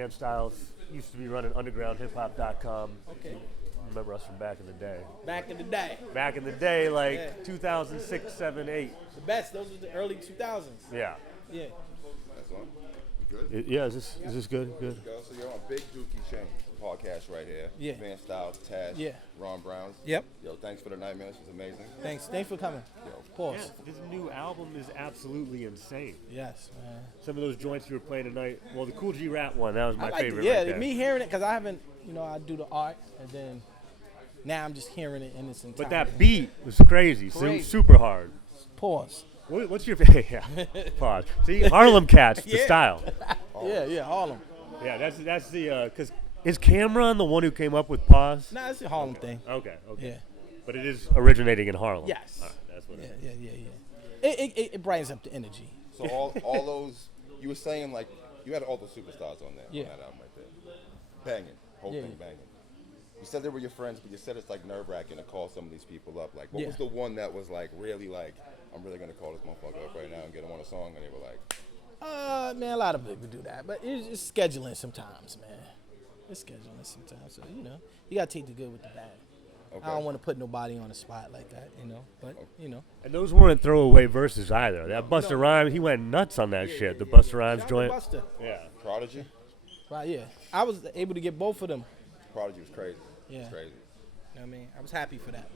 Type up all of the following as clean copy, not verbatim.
Van Styles. Used to be running undergroundhiphop.com. Okay. Remember us from back in the day. Back in the day. Back in the day, like Yeah. 2006, 7, 8. The best. Those were the early 2000s. Yeah. Yeah. That's on. Good. Yeah, is this good? Good. Go. So you're on Big Dookie Chain podcast right here. Yeah. Van Styles, Taz, Yeah. Ron Browz. Yep. Yo, thanks for the night, man. This was amazing. Thanks for coming. Yo. Pause. Yeah, this new album is absolutely insane. Yes, man. Some of those joints you were playing tonight. Well, the Cool G Rap one, that was my I like favorite. it. Yeah, right there. me hearing it, because I haven't, I do the art, and then now I'm just hearing it in its entirety. But that beat was crazy. Crazy. Super hard. Pause. What's your favorite? Yeah. Pause. See, Harlem Cats, the Yeah. style. Yeah, Harlem. Yeah, that's the because is Cameron the one who came up with pause? Nah, it's a Harlem thing. Okay. Yeah. But it is originating in Harlem. Yes. All right, that's what it is. Yeah. It brightens up the energy. So all those, you were saying like, you had all the superstars on there. Yeah. On that album right there. Banging. Whole Yeah. thing banging. You said they were your friends, but you said it's like nerve-wracking to call some of these people up. Like, what Yeah. was the one that was like really like, I'm really going to call this motherfucker up right now and get him on a song? And they were like, Man, a lot of people do that, but it's scheduling sometimes, man. It's scheduling sometimes, so you gotta take the good with the bad. okay. I don't want to put nobody on the spot like that, but And those weren't throwaway verses either. That Busta Rhymes, he went nuts on that shit. The Busta Rhymes Shout out joint. Busta. Yeah. Prodigy? Right, yeah. I was able to get both of them. Prodigy was crazy. Yeah. It's crazy. You know what I mean, I was happy for that.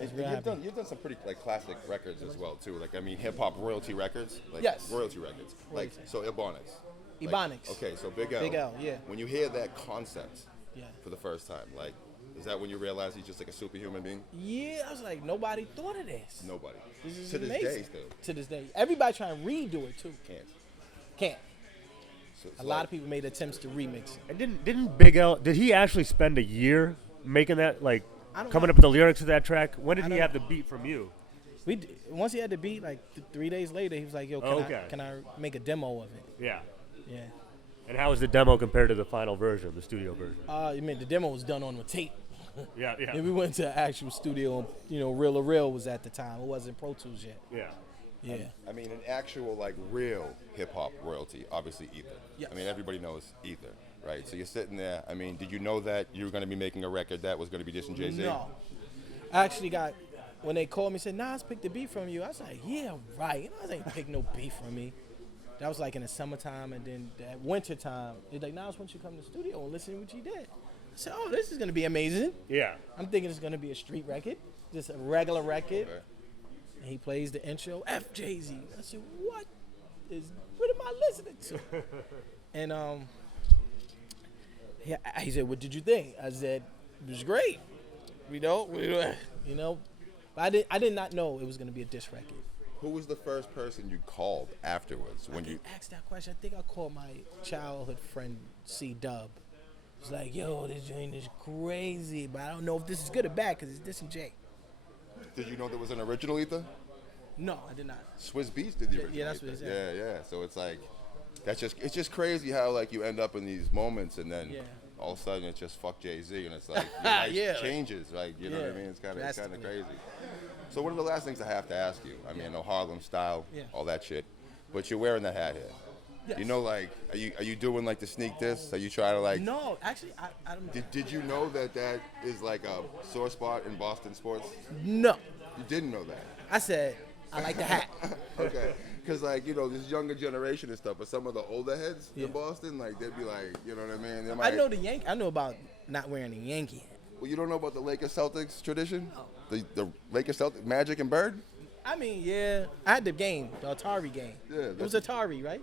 And real happy. you've done some pretty like classic records as well too. Like hip hop royalty records. Like Yes. royalty records. Like so Ebonics. Ebonics. Okay, so Big L. Big L, yeah. When you hear that concept Yeah. for the first time, like, is that when you realize he's just like a superhuman being? Yeah, I was like, nobody thought of this. Nobody. This is to this amazing. day still To this day, everybody trying to redo it too. Can't. So it's A lot like- of people made attempts to remix it. And didn't Big L, did he actually spend a year making that, like, I don't coming know. up with the lyrics of that track? When did I he don't have the beat from you? Once he had the beat, like 3 days later, he was like, "Yo, Okay. can I make a demo of it?" Yeah. Yeah. And how was the demo compared to the final version, the studio version? I mean, the demo was done on the tape. Yeah. And we went to an actual studio. Reel to Reel was at the time. It wasn't Pro Tools yet. Yeah. Yeah. I mean, an actual like real hip hop royalty, obviously Ether. Yes. I mean, everybody knows Ether, right? So you're sitting there. I mean, did you know that you were going to be making a record that was going to be dissing Jay-Z? No. I actually when they called me and said, Nas picked the beat from you, I was like, yeah, right. Nas ain't picked no beat from me. That was like in the summertime, and then that winter time, they're like, Nas, why don't you come to the studio and listen to what you did? I said, oh, this is going to be amazing. Yeah. I'm thinking it's going to be a street record, just a regular record. Okay. And he plays the intro, F Jay-Z. I said, what am I listening to? And he said, what did you think? I said, it was great. But I did not know it was going to be a diss record. Who was the first person you called afterwards when I you? didn't ask that question. I think I called my childhood friend C-Dub. He's like, yo, this joint is crazy, but I don't know if this is good or bad because it's dissing Jay. Did you know there was an original Ether? No, I did not. Swiss Beats did the original. Yeah, that's what Ether. he said. Yeah. So it's like, it's just crazy how like you end up in these moments and then Yeah. all of a sudden it's just fuck Jay-Z and it's like your life Yeah. changes, like you know what I Yeah. mean? It's kind of Drastically. crazy. So one of the last things I have to ask you, I mean, I know Harlem style, Yeah. all that shit, but you're wearing that hat here. Yes. You know, like, are you doing like the sneak diss? Are you trying to like? No, actually, I don't know. Did you know that is like a sore spot in Boston sports? No. You didn't know that. I said, I like the hat. Okay. Because, like, this younger generation and stuff, but some of the older heads Yeah. in Boston, like, they'd be like, you know what I mean? They I might, know I know about not wearing a Yankee hat. Well, you don't know about the Lakers Celtics tradition? The Lakers Celtics, Magic and Bird? I mean, yeah. I had the game, the Atari game. Yeah, It was Atari, right?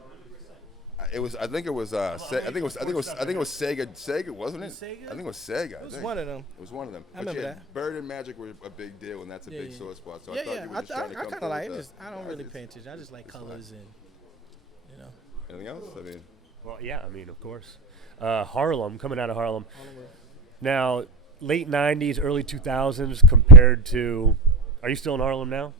It was. I think it was. I think it was Sega. Sega, wasn't it? Sega? I think it was Sega. It was one of them. It was one of them. I remember that. Bird and Magic were a big deal, and that's a big sore spot. So I thought you were just trying to I come kind through of like with it. that. I don't No, really it's- pay attention. I just like colors and, Anything else? I mean, Well, yeah, I mean, of course. Harlem, coming out of Harlem. Now, late 90s, early 2000s compared to, are you still in Harlem now?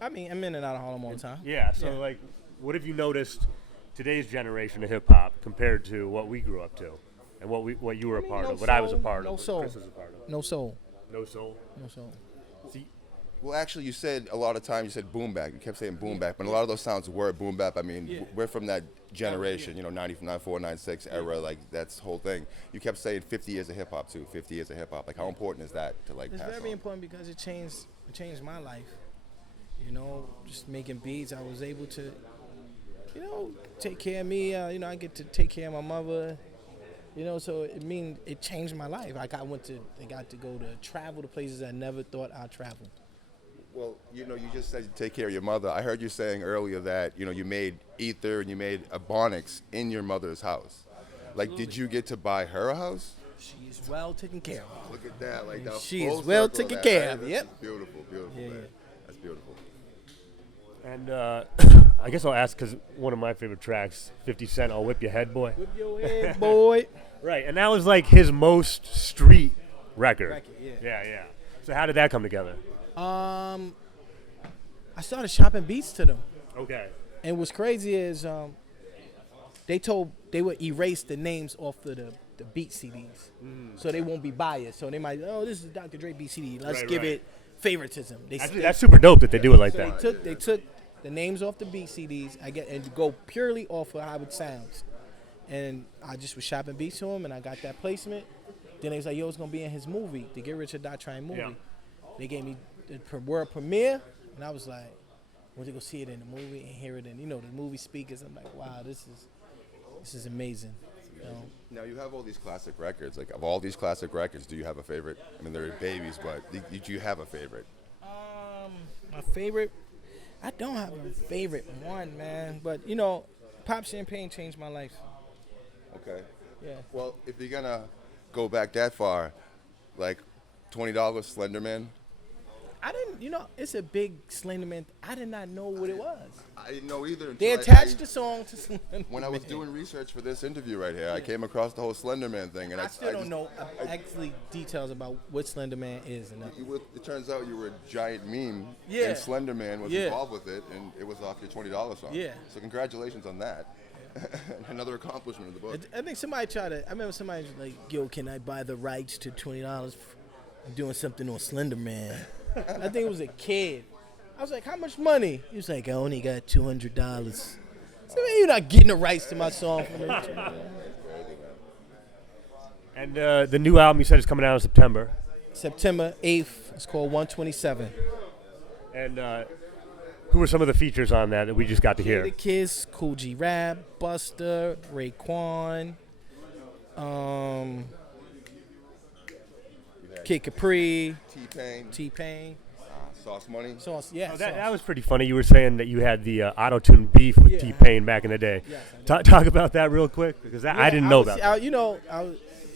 I mean, I'm in and out of Harlem all the time. Yeah, so like, what have you noticed today's generation of hip hop compared to what we grew up to, and what you were a part no of, what I was a soul, part no of, what soul. Chris was a part of? No soul. No soul. No soul. See, Well, actually, you said a lot of times you said boom bap. You kept saying boom bap, and a lot of those sounds were boom bap. I mean, Yeah. we're from that generation, you know, 94, 96 era. Like that's the whole thing. You kept saying 50 years of hip hop too. 50 years of hip hop. Like, how important is that to like It's pass very on? important because it changed my life. You know, just making beats, I was able to, you know, take care of me. You know, I get to take care of my mother. You know, so it changed my life. Like I got to go to travel to places I never thought I'd travel. Well, you know, you just said you take care of your mother. I heard you saying earlier that, you know, you made Ether and you made Ebonics in your mother's house. Like, did you get to buy her a house? She's well taken care of. Look at that. Like, that She full is well circle taken that, care right? of, That's yep. Beautiful, beautiful, Yeah, man. yeah. That's beautiful. And I guess I'll ask because one of my favorite tracks, 50 Cent, I'll Whip Your Head, Boy. Whip your head, boy. Right, and that was like his most street record. Yeah. Yeah. So how did that come together? I started shopping beats to them. Okay. And what's crazy is they would erase the names off of the beat CDs, so they won't be biased. So they might, oh, this is Dr. Dre beat CD. Let's Right, give right. it favoritism. Actually, that's super dope that they do it like so that. they took the names off the beat CDs. And go purely off of how it sounds. And I just was shopping beats to him, and I got that placement. Then they was like, yo, it's gonna be in his movie, the Get Rich or Die Trying movie. Yeah. They gave me the world premiere, and I was like, I went to go see it in the movie and hear it in, you know, the movie speakers. I'm like, wow, this is amazing. You know? Now, you have all these classic records. Like, of all these classic records, do you have a favorite? I mean, they're babies, but do you have a favorite? My favorite, I don't have a favorite one, man. But, you know, Pop Champagne changed my life. Okay. Yeah. Well, if you're going to go back that far, like $20 Slender Man, I didn't, you know, it's a big Slender Man. I did not know what it was. I didn't know either. They until attached the song to Slender Man. when I was doing research for this interview right here, I came across the whole Slender Man thing, and I still don't just- know actually details about what Slender Man is. And It turns out you were a giant meme, Yeah. and Slender Man was Yeah. involved with it, and it was off your $20 song. Yeah. So congratulations on that. Another accomplishment of the book. I think somebody I remember somebody was like, yo, can I buy the rights to $20 for doing something on Slender Man? I think it was a kid. I was like, how much money? He was like, I only got $200. I said, man, you're not getting the rights to my song from me. And the new album you said is coming out in September. September 8th. It's called 127. And who are some of the features on that we just got to The hear? Kiss, Cool G Rap, Buster, Raekwon, Kid Capri, T-Pain, T-Pain. Sauce Money. Sauce, yeah. Oh, that Sauce. was pretty funny. You were saying that you had the auto-tune beef with Yeah. T-Pain back in the day. Yes, I did. Talk about that real quick because I didn't know about that. You know,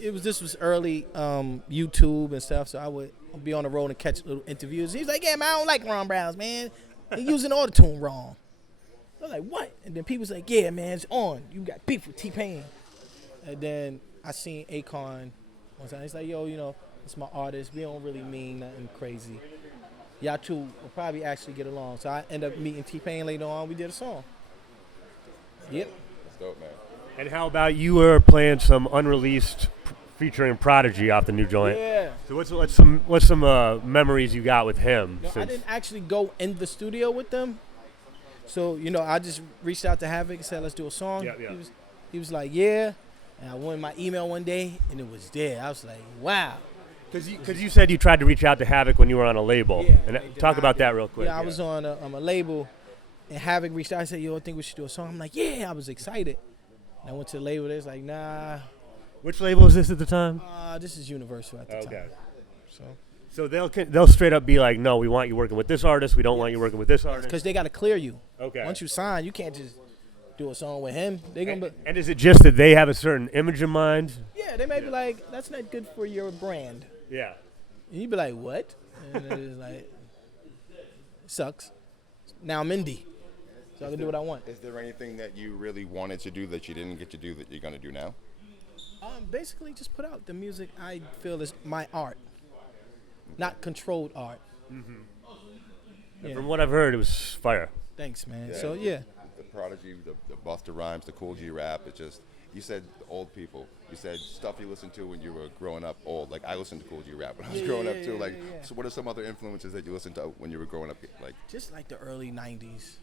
this was early YouTube and stuff, so I would be on the road and catch little interviews. He's like, yeah, man, I don't like Ron Browz, man. He using auto-tune wrong. I was like, what? And then people's like, yeah, man, it's on. You got beef with T-Pain. And then I seen Akon one time. He's like, yo, you know, it's my artist. We don't really mean nothing crazy. Y'all two will probably actually get along. So I end up meeting T-Pain later on. We did a song. Yep. That's dope, man. And how about you were playing some unreleased featuring Prodigy off the new joint? Yeah. So what's some memories you got with him? No, I since- didn't actually go in the studio with them. So, you know, I just reached out to Havoc and said, let's do a song. Yeah, yeah. He was like, yeah. And I went my email one day, and it was there. I was like, wow. Because you said you tried to reach out to Havoc when you were on a label. Yeah, And they talk about denied that it. real quick. Yeah, I was on a label, and Havoc reached out and said, yo, I think we should do a song. I'm like, yeah, I was excited. And I went to the label. They was like, nah, Which label was this at the time? this is Universal at the time. So they'll straight up be like, no, we want you working with this artist. We don't want you working with this artist. Because they got to clear you. Okay. Once you sign, you can't just do a song with him. They gonna be, And is it just that they have a certain image in mind? yeah, they may be like, that's not good for your brand. Yeah. And you'd be like, what? And it's like, sucks. Now I'm indie. So I can do what I want. Is there anything that you really wanted to do that you didn't get to do that you're going to do now? Basically, just put out the music I feel is my art, not controlled art. Yeah. From what I've heard, it was fire. Thanks, man. Yeah. So, yeah. The Prodigy, the Busta Rhymes, the Cool G Rap, it's just, You said old people. You said stuff you listened to when you were growing up old. Like I listened to Cool G rap when I was growing up too. So what are some other influences that you listened to when you were growing up? Like Just like the early '90s,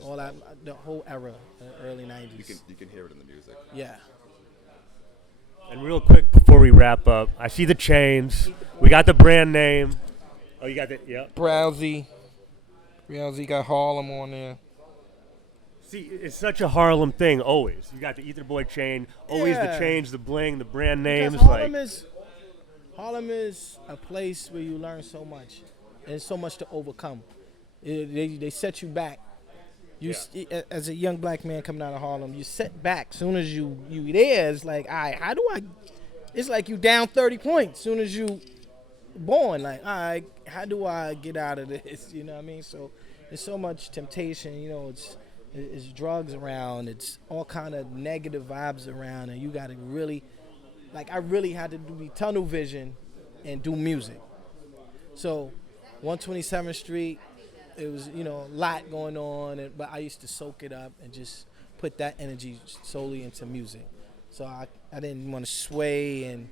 all that, the whole era, the early '90s. you can hear it in the music. Yeah. And real quick before we wrap up, I see the chains. We got the brand name. Oh, you got the, yep. Browzy got Harlem on there. See, it's such a Harlem thing always. You got the Ether Boy chain, always the Yeah. chains, the bling, the brand names. Because Like, Harlem is a place where you learn so much. There's so much to overcome. They set you back. As a young black man coming out of Harlem, you set back. Soon as you there, it's like, all right, it's like you down 30 points soon as you born. Like, all right, how do I get out of this? You know what I mean? So there's so much temptation. You know, it's drugs around. It's all kind of negative vibes around, and you got to really, like, I really had to do tunnel vision and do music. So 127th Street, it was, a lot going on, but I used to soak it up and just put that energy solely into music. So I didn't want to sway, and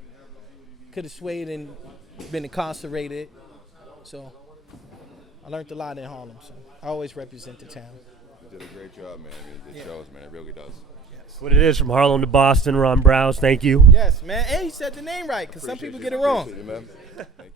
could have swayed and been incarcerated. So I learned a lot in Harlem. So I always represent the town. You did a great job, man. I mean, it shows, man. It really does. that's what it is from Harlem to Boston. Ron Browz, thank you. Yes, man. And he said the name right, because some people get it wrong. Appreciate you, man. Thank you.